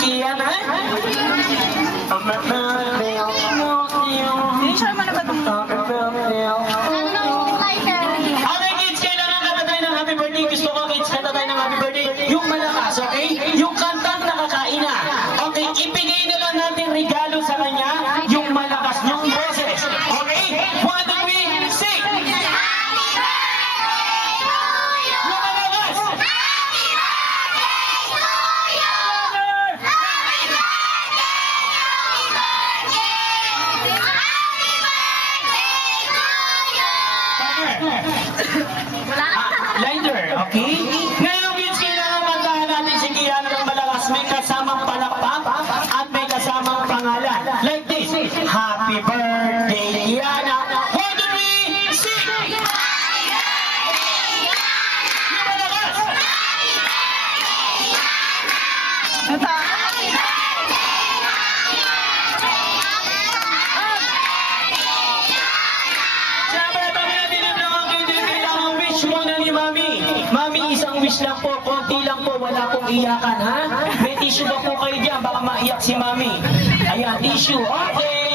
Kian, ha? Sinisure mo na ba itong... Okay, kids, kailangan kanta tayo ng happy birthday. Gusto ko, kids, kanta tayo ng happy birthday. Yung malakas, okay? Yung kantang nakakain na. Okay, ibigay na lang natin regalo sa kanya yung malakas, yung boses. Okay? 1, 2, 3, sing! Yung malakas! Lighter, okay? Ngayon, kids, kailangan kantahan natin si Kiana ng malakas. May kasamang palakpak at may kasamang pangalan. Like this. Happy birthday, Kiana. 1, 2, 3, sing! Yung malakas! Siyempre, kami natin ang mga kailangan wish mo na ni Mami. Mami, isang wish lang po, konti lang po, wala pong iyakan, ha? May tissue ba po kayo dyan? Baka maiyak si Mami. Ayan, tissue. Okay.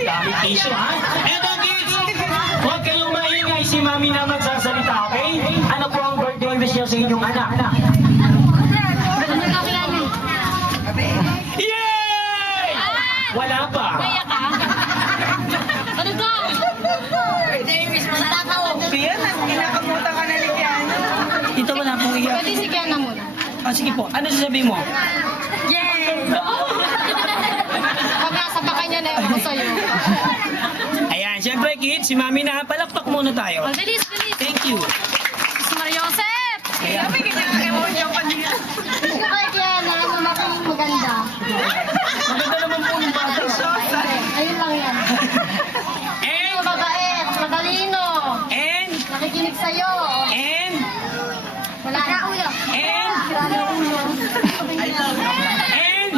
Dami tissue, ha? Eto, kids, huwag kayong maingay. Si Mami na magsasalita, okay? Ano po ang birthday wish niyo sa inyong anak? Yay! Wala pa. Pian, kinakamutan ka na ni Kiana. Dito wala pong iyak. Pwede si Kiana muna. Sige po, ano sasabihin mo? Yay! Pag nasa pa kanya na ewan ko sa'yo. Ayan, syempre kids, si Mami na. Palakpak muna tayo. Oh, bilis, bilis. Thank you. Si Mariosep! Ayan. Sabi ka na emotion pa niya. Ito kay Kiana, ano natin maganda. Maganda naman po yung bata. Ayun lang yan. And, Mabait, matalino. and, Nakikinig sa'yo. and, Wala na ulo. and, Wala na ulo. and,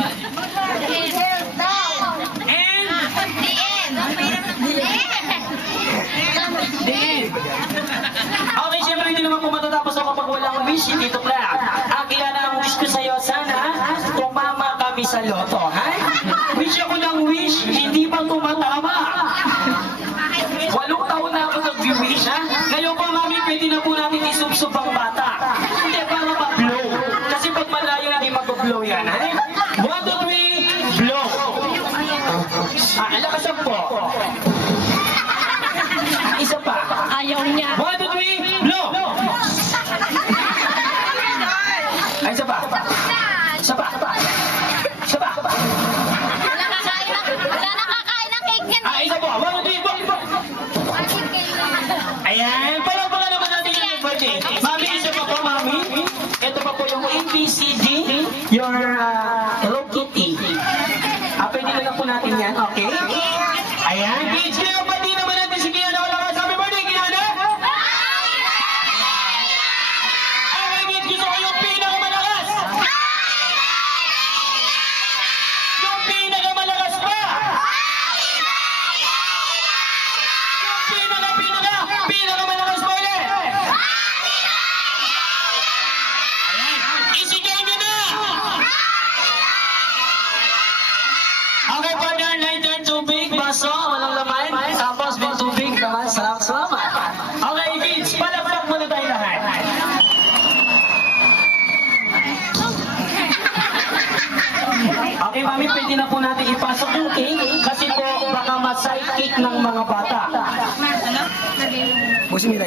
Health daw. and, The end. The end. Okay, syempre hindi naman po matatapos ako kapag walang wish, Tito Clark. Kiana, ang wish ko sa'yo, sana tumama kami sa loto, ha? Wish ako ng wish, hindi pa tumatama. 8 taon na ako nag-wish, ha? Ngayon po, Mami, pwede na po natin isubsob ang bata. Hindi, para ma-blow. Kasi pag malayo, hindi mag-blow yan, ha? 1, 2, 3, blow. Lakasan po. Isa pa. Ayaw niya. 1, 2, 3, blow! Ay, isa pa. Isa pa. Isa pa. Wala nakakain ng cake yan. Isa po. 1, 2, 3, blow! Ayan. Pala naman natin yung birthday. Mami, isa pa po, Mami. Ito pa po yung ABCD, your Hello Kitty. Pwede na lang po natin yan, okay? Ayan. Kids, kaya pati naman natin si Kiana. Wala ka. Happy birthday, Kiana! Okay, kids, gusto ko yung pinakamalakas! Yung pinakamalakas pa! Yung pinakamalakas pa ulit! Ayan, isigay nyo na! Okay, partner, lighter, tubig, baso, walang laman, tapos may tubig naman, salamat. Okay, kids, palakpak muna tayo lahat. Okay, Mami, pwede na po natin ipasok yung cake kasi po baka ma-side cake ng mga bata. Ano? Busin nila.